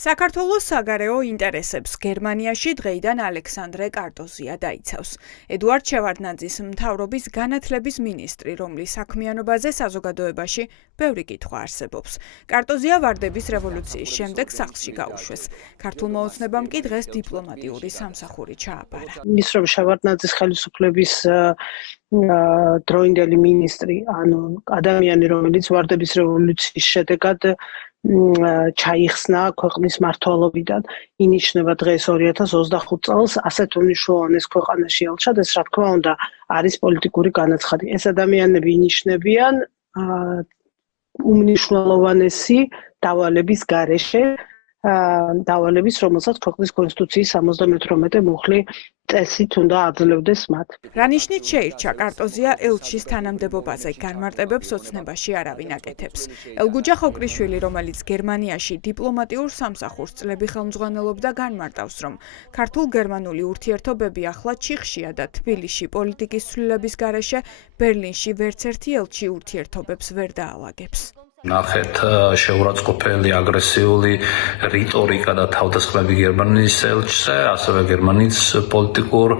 საქართველოს საგარეო ინტერესებს გერმანიაში დღეიდან ალექსანდრე კარტოზია დაიცავს. ედუარდ შევარდნაძის მთავრობის განათლების მინისტრი, რომლის საქმიანობაზე საზოგადოებაში ბევრი კითხვა არსებობს. კარტოზია ვარდების რევოლუციის შემდეგ სახლში გაუშვეს. ქართულმა ოცნებამ კი დღეს დიპლომატიური სამსახური ჩააბარა. მინისტრ შევარდნაძის ხელისუფლების დროინდელი მინისტრი, ანუ ადამიანი, რომელიც ვარდების რევოლუციის შედეგად ჩაიხსნა ქვეყნის მმართველობიდან, ინიშნება დღეს 2025 წელს ასეთ უმნიშვნელოვანეს ქვეყანაში ელჩად, ეს რა თქმა უნდა არის პოლიტიკური განაცხადი. ეს ადამიანები ინიშნებიან უმნიშვნელოვანესი დავალების გარეშე, დავალების, რომელსაც ქვეყნის კონსტიტუციის 78 მუხლი წესით უნდა აძლევდეს მათ. რა ნიშნით შეირჩა კარტოზია ელჩის თანამდებობაზე, განმარტებებს ოცნებაში არავინ აკეთებს. ელგუჯა ხოկრიშვილი, რომელიც გერმანიაში დიპლომატიურ სამსახურს წლები ხელმძღვანელობდა, განმარტავს, რომ ქართულ-გერმანული ურთიერთობები ახლა ჩიხშია და თბილისში პოლიტიკის ცვლილების გარეშე ბერლინში ვერც ერთი ელჩი ურთიერთობებს ვერ დაალაგებს. ნახეთ შეურაცხყოფელი აგრესიული რიტორიკა და თავდასხმები გერმანიის ელჩზე, ასევე გერმანიის პოლიტიკურ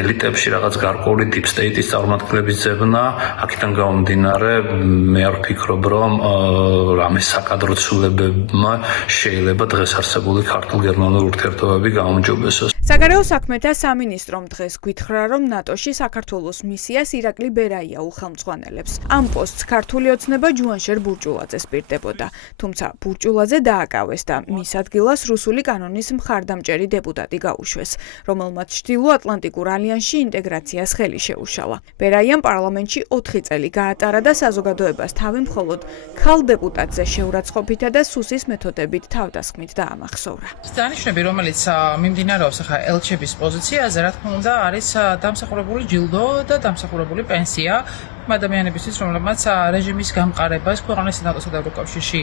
ელიტებში რაღაც გარკვეული deep state-ის წარმომადგენლების ძებნა. აქედან გამომდინარე, მე არ ვფიქრობ, რომ რამე საკადრო ცვლილებებმა შეიძლება დღეს არსებული ქართულ-გერმანული ურთიერთობები გაუმჯობესოს. საგარეო საქმეთა სამინისტრომ დღეს გვითხრა, რომ ნატოში საქართველოს მისიას ირაკლი ბერაია უხელმძღვანელებს. ამ პოსტს ქართული ოცნება ჯუანშერ ბურჭულაძეს პირდებოდა, თუმცა ბურჭულაძე დააკავეს და მის ადგილას რუსული კანონის მხარდამჭერი დეპუტატი გაუშვეს, რომელმაც ჩრდილო-ატლანტიკურ ალიანსში ინტეგრაციას ხელი შეუშალა. ბერაიამ პარლამენტში 4 წელი გაატარა და საზოგადოებას თავი მხოლოდ ქალ დეპუტატზე შეურაცხყოფითა და სუსის მეთოდებით თავდასხმით დაამახსოვრა. დანიშნები, რომელიც მიმდინარეობს ელჩების პოზიციაზე, რა თქმა უნდა, არის დამსახურებული ჯილდო და დამსახურებული პენსია ადამიანებისთვის, რომლებმაც რეჟიმის გამყარებას ქვეყნის ნატოსა და ევროკავშირში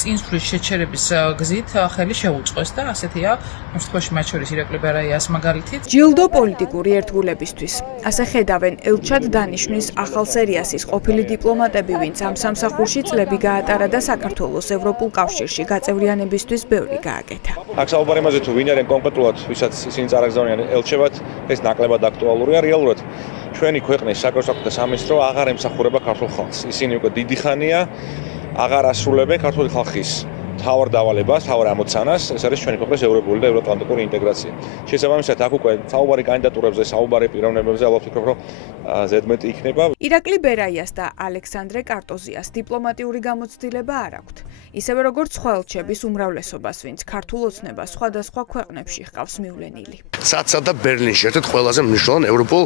წინსვლის შეჩერების გზით ხელი შეუწყოს და ასეთია მოსკოვში მათ შორის ირაკლი ბერაიას მაგალითით. ჯილდო პოლიტიკური ერთგულებისთვის. ასე ხედავენ ელჩად დანიშვნის ახალ სერიასის ყოფილი დიპლომატები, ვინც ამ სამსახურში წლები გაატარა და საქართველოს ევროპულ კავშირში გაწევრიანებისთვის ბევრი გააკეთა. აქ საუბარი იმაზე თუ ვინ არიან კონკრეტულად, ვისაც ისინი წარაგზავნიან ელჩებად, ეს ნაკლებად აქტუალურია რეალურად. ჩვენი ქვეყნის საკონსტიტუციო სამინისტრო აღარ ემსახურება ქართულ ხალხს. ისინი უკვე დიდი ხანია აღარ ასრულებენ ქართული ხალხის თავარ დავალებას, თავარ ამოცანას, ეს არის ჩვენი ქვეყნის ევროპული და ევროატლანტიკური ინტეგრაცია. შესაბამისად, აქ უკვე საუბარი კანდიდატურებზე, საუბარი პიროვნებებზე, ალბათ ვფიქრობ, რომ ზედმეტი იქნება. ირაკლი ბერაიას და ალექსანდრე კარტოზიას დიპლომატიური გამოცდილება არ აქვთ. ისევე როგორც სხვა ელჩების უმრავლესობას, ვინც ქართულ ოცნებას სხვადასხვა ქვეყნებში ჰყავს მივლენილი. საცად და ბერლინში ერთ-ერთ ყველაზე მნიშვნელოვან ევროპულ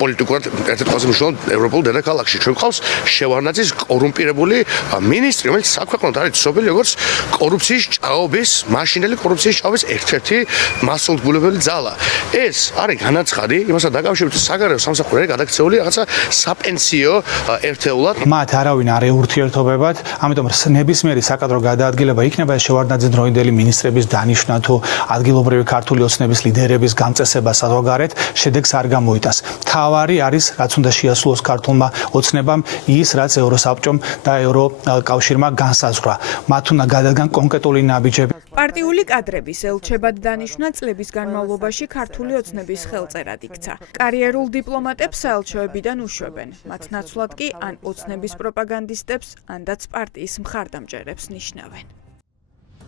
პოლიტიკურად ერთ-ერთ ყველაზე მნიშვნელოვან ევროპულ დედაქალაქში ჩვენ გვყავს შევარდნაძის კორუმპირებული მინისტრი, რომელიც საქვეყნოდ არის ცნობილი როგორც კორუფციის ჭაობის, მაშინელი კორუფციის ჭაობის ერთ-ერთი მასშტაბურებელი ძალა. ეს არის განაცხადი იმასთან დაკავშირებით, საგარეო სამსახური არის გადაქცეული რაღაცა საპენსიო ერთეულად. მათ არავინ არ ეურთიერთობებათ, ამიტომ ნებისმიერი საკადრო გადაადგილება იქნება შევარდნაძის დროინდელი მინისტრების დანიშვნა თუ ადგილობრივი ქართული ოცნების ლიდერების გამწესება საზღვარგარეთ შედეგს არ გამოიტანს. თავარი არის, რაც უნდა შეასრულოს ქართულმა ოცნებამ ის, რაც ევროსაბჭომ და ევროკავშირმა განსაზღვრა. მათ უნდა გადადგან კონკრეტული ნაბიჯები. პარტიული კადრების ელჩებად დანიშვნა წლების განმავლობაში ქართული ოცნების ხელწერად იქცა. კარიერულ დიპლომატებს საელჩოებიდან უშვებენ. მათ ნაცვლად კი ან ოცნების პროპაგანდისტებს, ანდაც პარტიის მხარდამჭერებს ნიშნავენ.